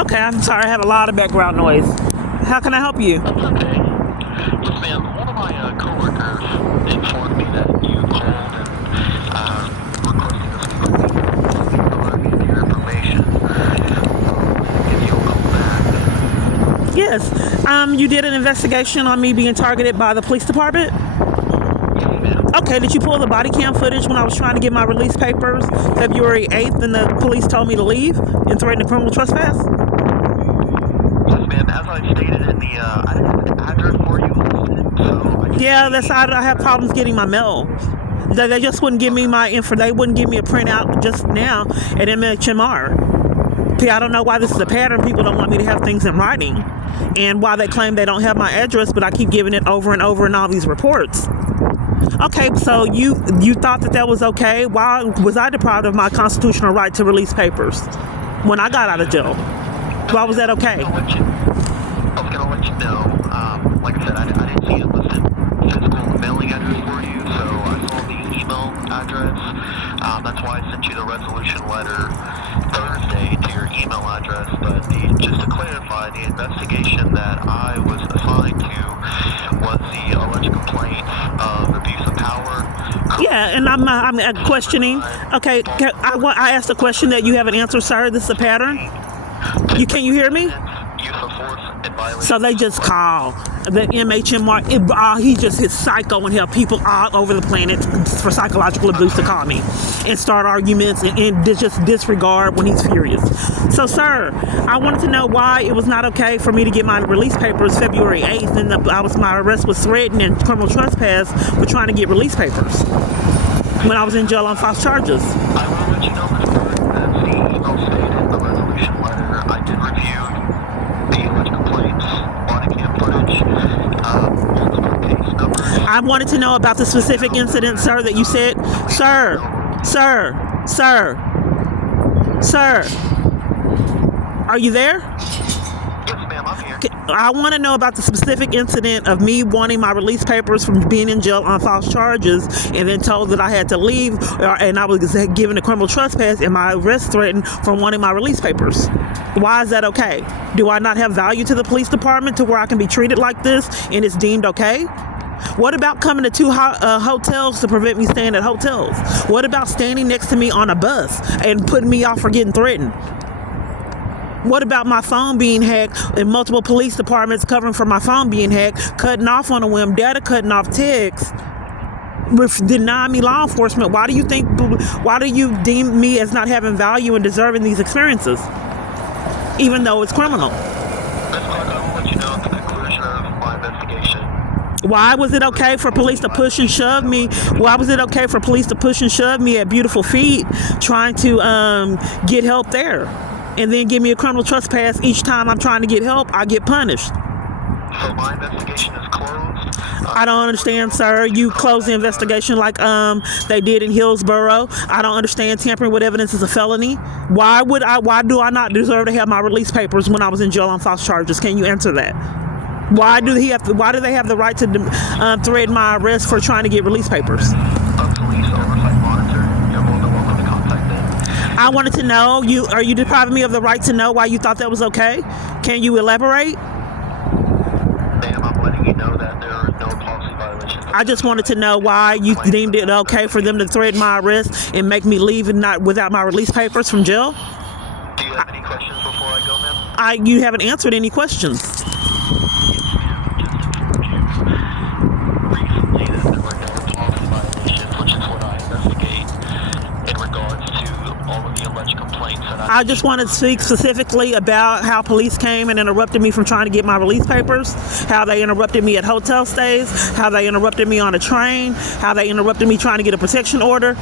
Okay, I'm sorry, I have a lot of background noise. How can I help you? That's okay. Yes, ma'am. One of my coworkers informed me that you called and requesting a speak with me. Provided your information. Give you a call back. Yes. You did an investigation on me being targeted by the police department? Yes, ma'am. Okay, did you pull the body cam footage when I was trying to get my release papers February 8th and the police told me to leave and threatened a criminal trespass? Yes, ma'am. As I stated in the, I didn't have an address for you listed, so I have problems getting my mail. They just wouldn't give me my info. They wouldn't give me a printout just now at MHMR. I don't know why this is a pattern. People don't want me to have things in writing, and why they claim they don't have my address, but I keep giving it over and over in all these reports. Okay, so you thought that was okay. Why was I deprived of my constitutional right to release papers when I got out of jail? Why was that okay? I was gonna let you know. Like I said, I didn't see a listed physical mailing address for you, so I saw the email address. That's why I sent you the resolution letter Thursday to your email address. But just to clarify, the investigation that I was assigned to was the alleged complaint of abuse of power. Yeah, and I'm questioning. Okay, I asked a question that you haven't answered, sir. This is a pattern. Can you hear me? Use of force and violation. So they just call the MHMR. He just hits psycho and help people all over the planet for psychological abuse to call me and start arguments and just disregard when he's furious. So, sir, I wanted to know why it was not okay for me to get my release papers February 8th, and my arrest was threatened and criminal trespass for trying to get release papers when I was in jail on false charges. I will let you know, Ms. Bird, as the email stated, the resolution letter, I did review the alleged complaints, body cam footage, multiple case numbers. I wanted to know about the specific incident, sir, that you said. Sir. Are you there? Yes, ma'am, I'm here. I want to know about the specific incident of me wanting my release papers from being in jail on false charges and then told that I had to leave, and I was given a criminal trespass and my arrest threatened from wanting my release papers. Why is that okay? Do I not have value to the police department to where I can be treated like this and it's deemed okay? What about coming to two hotels to prevent me staying at hotels? What about standing next to me on a bus and putting me off for getting threatened? What about my phone being hacked and multiple police departments covering for my phone being hacked, cutting off on a whim, data cutting off texts, denying me law enforcement? Why do you deem me as not having value and deserving these experiences, even though it's criminal? Ms. Clark, I will let you know at the conclusion of my investigation. Why was it okay for police to push and shove me? Why was it okay for police to push and shove me at Beautiful Feet trying to get help there? And then give me a criminal trespass each time I'm trying to get help, I get punished. So my investigation is closed. I don't understand, sir. You closed the investigation like they did in Hillsborough. I don't understand. Tampering with evidence is a felony. Why do I not deserve to have my release papers when I was in jail on false charges? Can you answer that? Why do they have the right to threaten my arrest for trying to get release papers? A police oversight monitor. You're more than welcome to contact them. I wanted to know, are you depriving me of the right to know why you thought that was okay? Can you elaborate? Ma'am, I'm letting you know that there are no policy violations. I just wanted to know why you deemed it okay for them to threaten my arrest and make me leave and not without my release papers from jail. Do you have any questions before I go, ma'am? You haven't answered any questions. Recently, there were no policy violations, which is what I investigate in regards to all of the alleged complaints that I just want to speak specifically about how police came and interrupted me from trying to get my release papers, how they interrupted me at hotel stays, how they interrupted me on a train, how they interrupted me trying to get a protection order,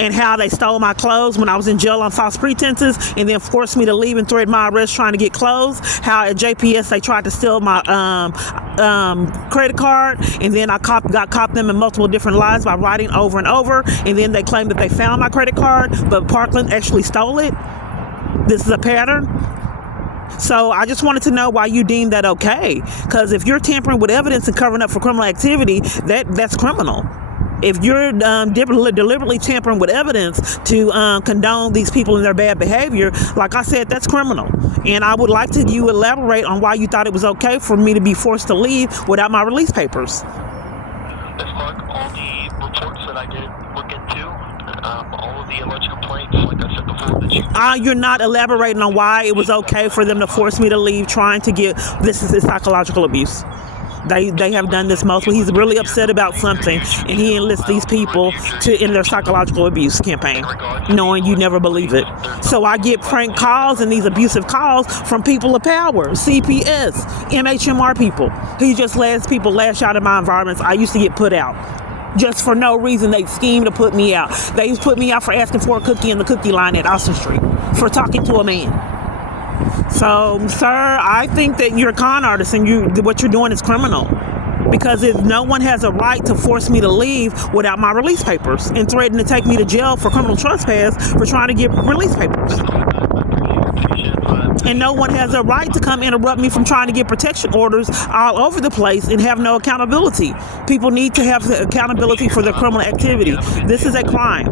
and how they stole my clothes when I was in jail on false pretenses and then forced me to leave and threaten my arrest trying to get clothes. How at JPS they tried to steal my credit card, and then I got caught them in multiple different lies by writing over and over, and then they claimed that they found my credit card, but Parkland actually stole it. This is a pattern. So I just wanted to know why you deem that okay, because if you're tampering with evidence and covering up for criminal activity, that's criminal. If you're deliberately tampering with evidence to condone these people in their bad behavior, like I said, that's criminal. And I would like to you elaborate on why you thought it was okay for me to be forced to leave without my release papers. Ms. Clark, all the reports that I did look into, all of the alleged complaints, like I said before, that you... You're not elaborating on why it was okay for them to force me to leave, trying to get... This is psychological abuse. They have done this mostly. He's really upset about something, and he enlists these people in their psychological abuse campaign, knowing you never believe it. So I get prank calls and these abusive calls from people of power, CPS, MHMR people. He just lets people lash out in my environments. I used to get put out. Just for no reason, they scheme to put me out. They put me out for asking for a cookie in the cookie line at Austin Street, for talking to a man. So, sir, I think that you're a con artist and what you're doing is criminal. Because if no one has a right to force me to leave without my release papers and threaten to take me to jail for criminal trespass for trying to get release papers. And no one has a right to come interrupt me from trying to get protection orders all over the place and have no accountability. People need to have accountability for their criminal activity. This is a crime.